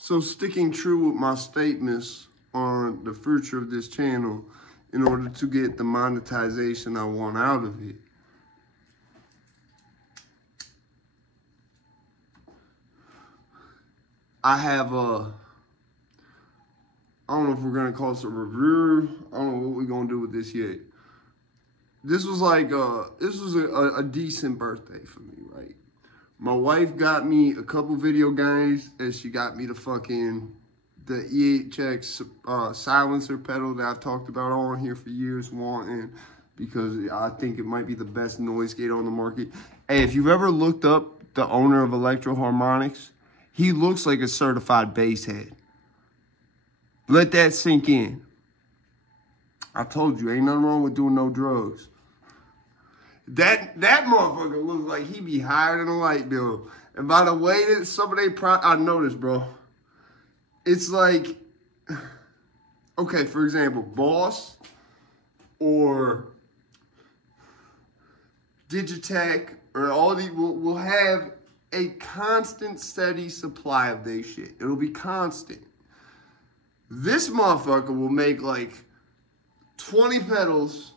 So sticking true with my statements on the future of this channel in order to get the monetization I want out of it. I have I don't know if we're gonna call this a review. I don't know what we're gonna do with this yet. This was like a decent birthday for me, right? My wife got me a couple video games, and she got me the EHX silencer pedal that I've talked about on here for years wanting, because I think it might be the best noise gate on the market. Hey, if you've ever looked up the owner of Electro Harmonics, he looks like a certified bass head. Let that sink in. I told you, ain't nothing wrong with doing no drugs. That motherfucker looks like he be higher than a light bill. And by the way that some of they I noticed, bro. It's like, okay, for example, Boss or Digitech or all these will have a constant, steady supply of their shit. It'll be constant. This motherfucker will make like 20 pedals,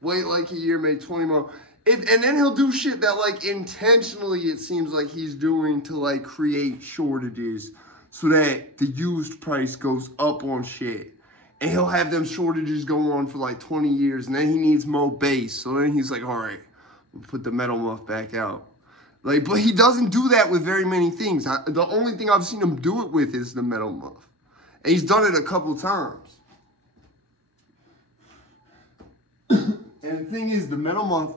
wait like a year, make 20 more. And then he'll do shit that like intentionally it seems like he's doing to like create shortages so that the used price goes up on shit. And he'll have them shortages go on for like 20 years and then he needs more bass. So then he's like, all right, we'll put the metal muff back out. Like, but he doesn't do that with very many things. The only thing I've seen him do it with is the metal muff. And he's done it a couple times. And the thing is, the metal muff,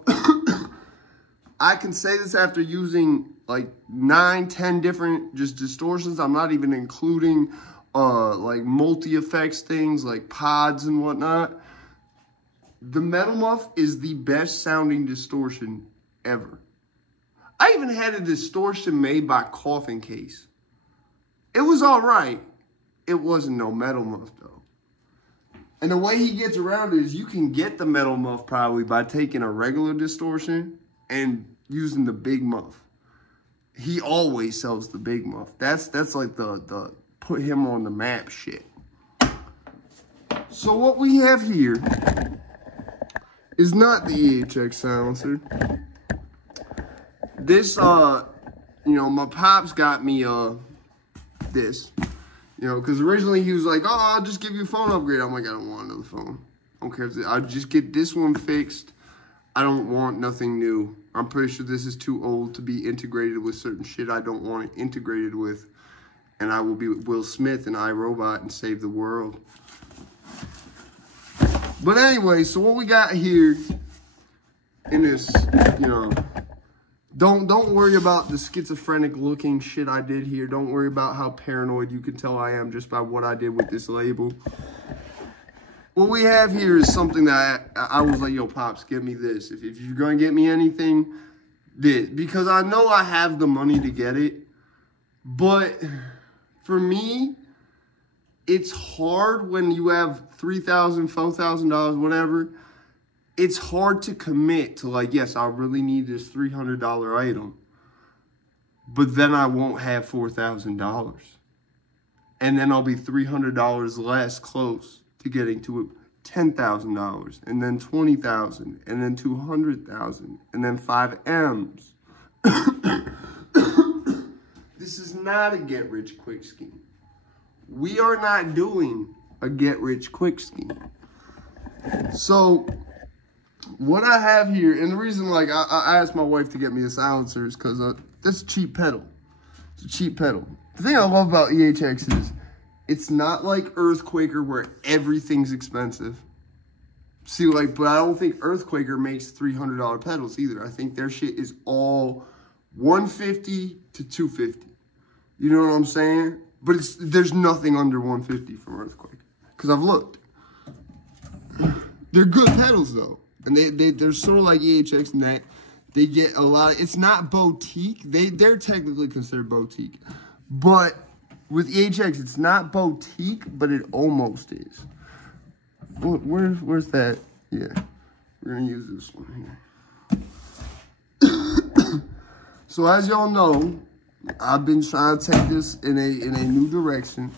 I can say this after using like 9, 10 different just distortions. I'm not even including like multi-effects things like pods and whatnot. The metal muff is the best sounding distortion ever. I even had a distortion made by Coffin Case. It was all right. It wasn't no metal muff though. And the way he gets around it is you can get the metal muff probably by taking a regular distortion and using the big muff. He always sells the big muff. That's like the put him on the map shit. So what we have here is not the EHX silencer. This, you know, my pops got me this. You know, because originally he was like, oh, I'll just give you a phone upgrade. I'm like, I don't want another phone. I don't care if I'll just get this one fixed. I don't want nothing new. I'm pretty sure this is too old to be integrated with certain shit I don't want it integrated with. And I will be Will Smith and iRobot and save the world. But anyway, so what we got here in this, you know, don't worry about the schizophrenic looking shit I did here. Don't worry about how paranoid you can tell I am just by what I did with this label. What we have here is something that I was like, yo, Pops, get me this. If you're going to get me anything, this. Because I know I have the money to get it. But for me, it's hard when you have $3,000, $4,000, whatever. It's hard to commit to like, yes, I really need this $300 item, but then I won't have $4,000. And then I'll be $300 less close to getting to $10,000, and then $20,000, and then $200,000, and then 5 M's. This is not a get-rich-quick scheme. We are not doing a get-rich-quick scheme. So what I have here, and the reason like I asked my wife to get me a silencer is because that's a cheap pedal. It's a cheap pedal. The thing I love about EHX is it's not like Earthquaker where everything's expensive. See, like, but I don't think Earthquaker makes $300 pedals either. I think their shit is all $150 to $250. You know what I'm saying? But there's nothing under $150 from Earthquaker because I've looked. They're good pedals though. And they're sort of like EHX in that they get a lot of, it's not boutique. They're technically considered boutique. But with EHX, it's not boutique, but it almost is. Where's that? Yeah. We're going to use this one here. So as y'all know, I've been trying to take this in a new direction.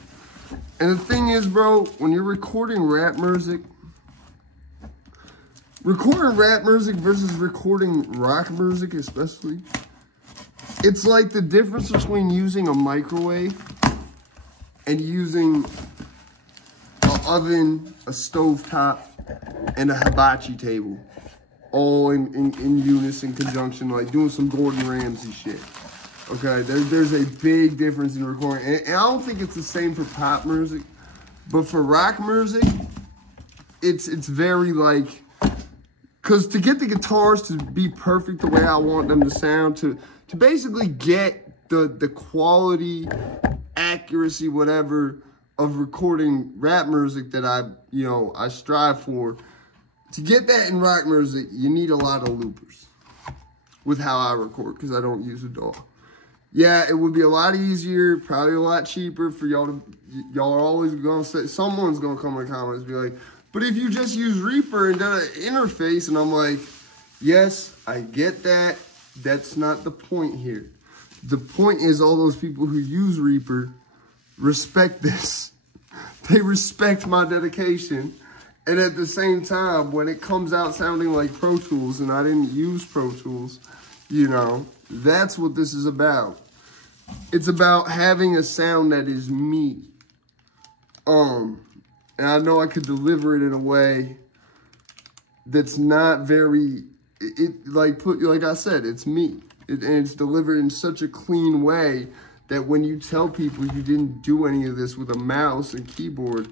And the thing is, bro, when you're recording rap music versus recording rock music especially, it's like the difference between using a microwave and using an oven, a stovetop, and a hibachi table. All in unison, conjunction, like doing some Gordon Ramsay shit. Okay, there's a big difference in recording. And I don't think it's the same for pop music, but for rock music, it's very like, because to get the guitars to be perfect the way I want them to sound, to basically get the quality, accuracy, whatever, of recording rap music that I strive for, to get that in rock music, you need a lot of loopers with how I record, because I don't use a DAW. Yeah, it would be a lot easier, probably a lot cheaper for y'all to, y'all are always going to say, someone's going to come in the comments and be like, but if you just use Reaper and done an interface, and I'm like, yes, I get that. That's not the point here. The point is all those people who use Reaper respect this. They respect my dedication. And at the same time, when it comes out sounding like Pro Tools, and I didn't use Pro Tools, you know, that's what this is about. It's about having a sound that is me. And I know I could deliver it in a way that's not very, like I said, it's me. And it's delivered in such a clean way that when you tell people you didn't do any of this with a mouse and keyboard,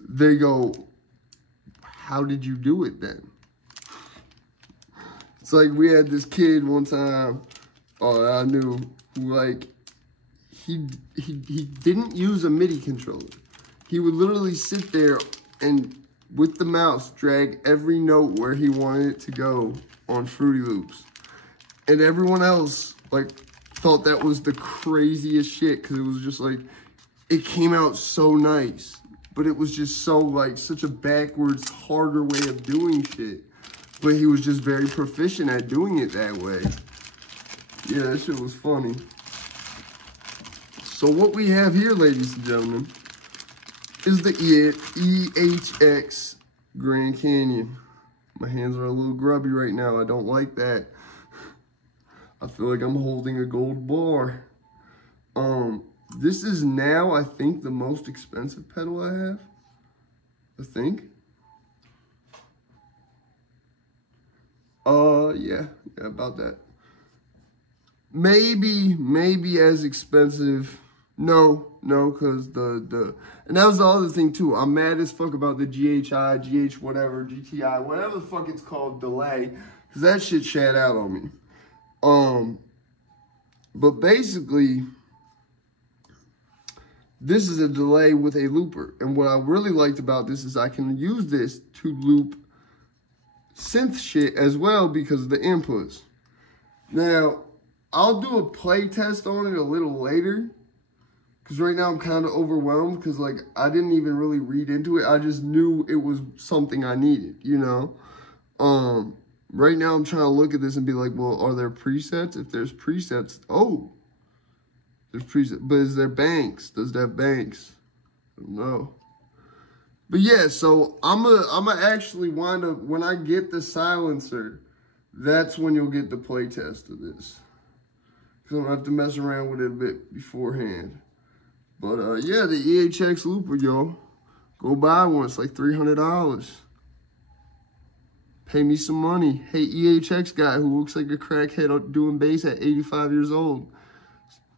they go, how did you do it then? It's like we had this kid one time, I knew, who like, he didn't use a MIDI controller. He would literally sit there and with the mouse drag every note where he wanted it to go on Fruity Loops. And everyone else like thought that was the craziest shit, because it was just like, it came out so nice, but it was just so like such a backwards, harder way of doing shit. But he was just very proficient at doing it that way. Yeah, that shit was funny. So what we have here, ladies and gentlemen, is the EHX Grand Canyon. My hands are a little grubby right now. I don't like that. I feel like I'm holding a gold bar. This is now, I think, the most expensive pedal I have. I think. Yeah, about that. Maybe as expensive. No, because and that was the other thing too. I'm mad as fuck about the GHI, GH whatever, GTI, whatever the fuck it's called, delay, because that shit shat out on me. But basically, this is a delay with a looper. And what I really liked about this is I can use this to loop synth shit as well because of the inputs. Now, I'll do a play test on it a little later, because right now I'm kind of overwhelmed, because like I didn't even really read into it. I just knew it was something I needed, you know. Right now I'm trying to look at this and be like, well, are there presets? If there's presets, oh, there's presets. But is there banks? Does it have banks? I don't know. But yeah, so I'm gonna actually wind up, when I get the silencer, that's when you'll get the play test of this. Because I don't have to mess around with it a bit beforehand. But yeah, the EHX looper, yo. Go buy one, it's like $300. Pay me some money. Hey, EHX guy who looks like a crackhead doing bass at 85 years old.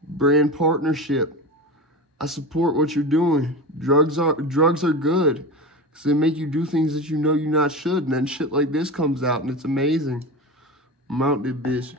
Brand partnership. I support what you're doing. Drugs are good, because they make you do things that you know you not should, and then shit like this comes out, and it's amazing. I'm out there, bitch.